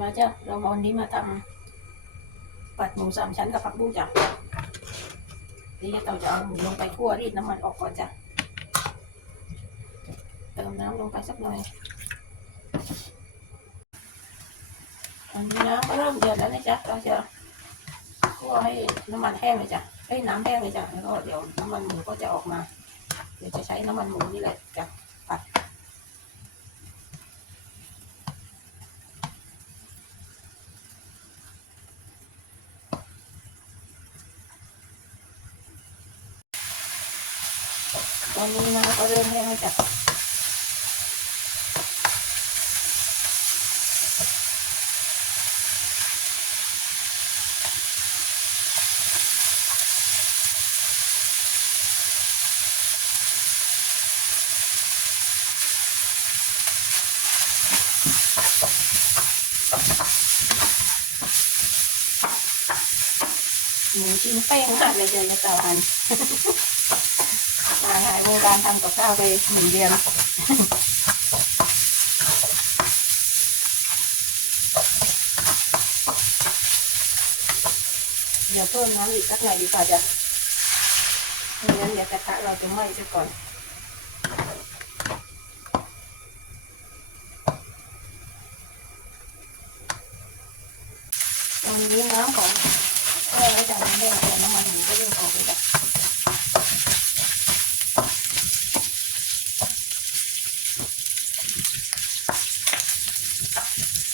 มาจ้ะเราวันนี้มาทำผัดหมูสามชั้นกับผักบุ้งจ้ะนี่เราจะเอาหมูลงไปคั่วรีดน้ำมันออกก่อนจ้ะเติมน้ำลงไปสักหน่อยอันนี้น้ำเริ่มเดือดแล้วนะจ๊ะเราจะคั่วให้น้ำมันแห้งเลยจ้ะให้น้ำแห้งเลยจ้ะแล้วก็เดี๋ยวน้ำมันหมูก็จะออกมา เดี๋ยวจะใช้น้ำมันหมูนี่แหละจ้ะผัด ต อนนี้นะคะก็เริ่มแห้งแล้วจ้ะหมูชิ้นเป้งมากเลยเจอเต่าอัน มาหายวงการทำกับข้าวไปหนึ่งเดือนเดี๋ยวเพิ่มน้ำอีกสักหน่อยดีกว่าจ้ะไม่งั้นเดี๋ยวกระทะเราจะไหม้ซะก่อนตรงนี้น้ำของแม่แล้วจะน้ำแดงแต่น้ำมันหมูก็เริ่มออกเลยจ้ะ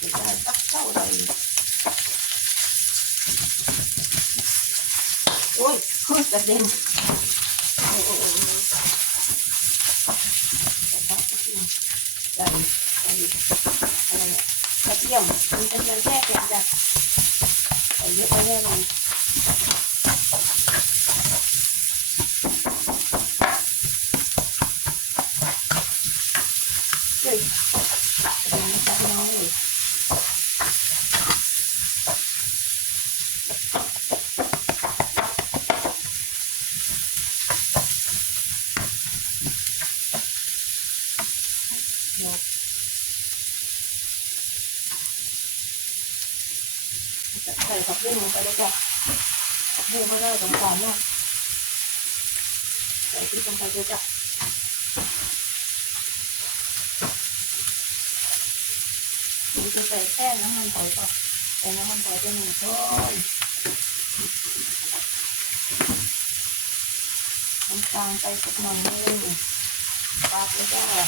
จะได้สั กเท่าไหร่โอ้ยกระเด็นโอ้โหแต่ถ้าจริงใส่ใส่อะไรเนี่ยกระเทียมมีกระเทียมแค่เพียงจ้ะใส่เยอะไปแน่เลยเฮ้ยกระเทียมไม่ใช่น้อยเลย จะ ใส่ผักบุ้งลงไปเลยจ้ะผักบุ้งไม่ได้สงสารมากใส่พริกลงไปเลยจ้ะนี่จะใส่แค่น้ำมันหอยก่อนใส่น้ำมันหอยไปหนึ่งช้อนน้ำตาลไปสักหน่อยนึงปาดเลยจ้ะเดี๋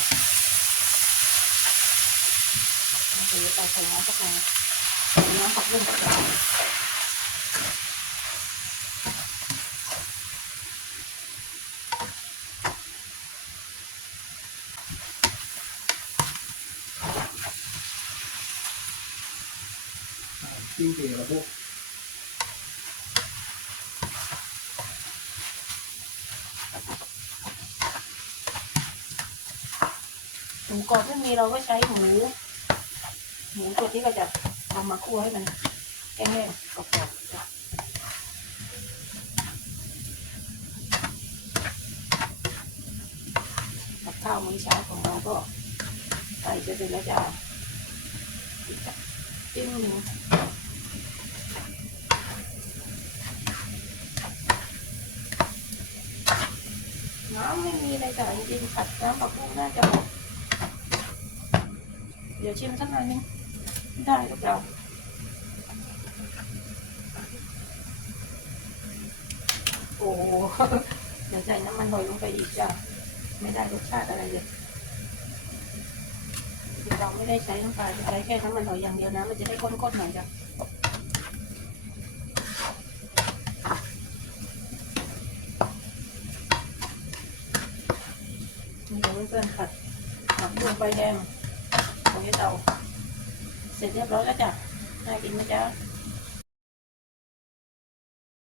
เทไปใส่น้ำเข้าไปใส่น้ำผักบุ้งเจิ้มเกลือพวกหมูกรอบที่มีเราก็ใช้หมู หมูตัวที่เราจะทำมาคั่วให้มันแห้งๆกรอบๆจ้ะกับข้าวมื้อเช้าของเราก็ใส่ไปเลยแล้วจ้ะจิ้มหนึ่งน้ำไม่มีเลยจ้ะจริงๆผัดน้ำผักบุ้งน่าจะหมดเดี๋ยวชิมสักหน่อยนึง ได้หรือเราโอ้โหเดี๋ยวใส่น้ำมันหอยลงไปอีกจ้ะไม่ได้รสชาติอะไรเลยเราไม่ได้ใช้น้ำปลาใช้แค่น้ำมันหอยอย่างเดียวนะ มันจะได้ข้นๆหน่อยจ้ะนี่เดี๋ยวเพื่อนๆผัดผักบุ้งใบแดงของยายเตา เสร็จเรียบร้อยแล้วจ้ะน่ากินไหมจ๊ะ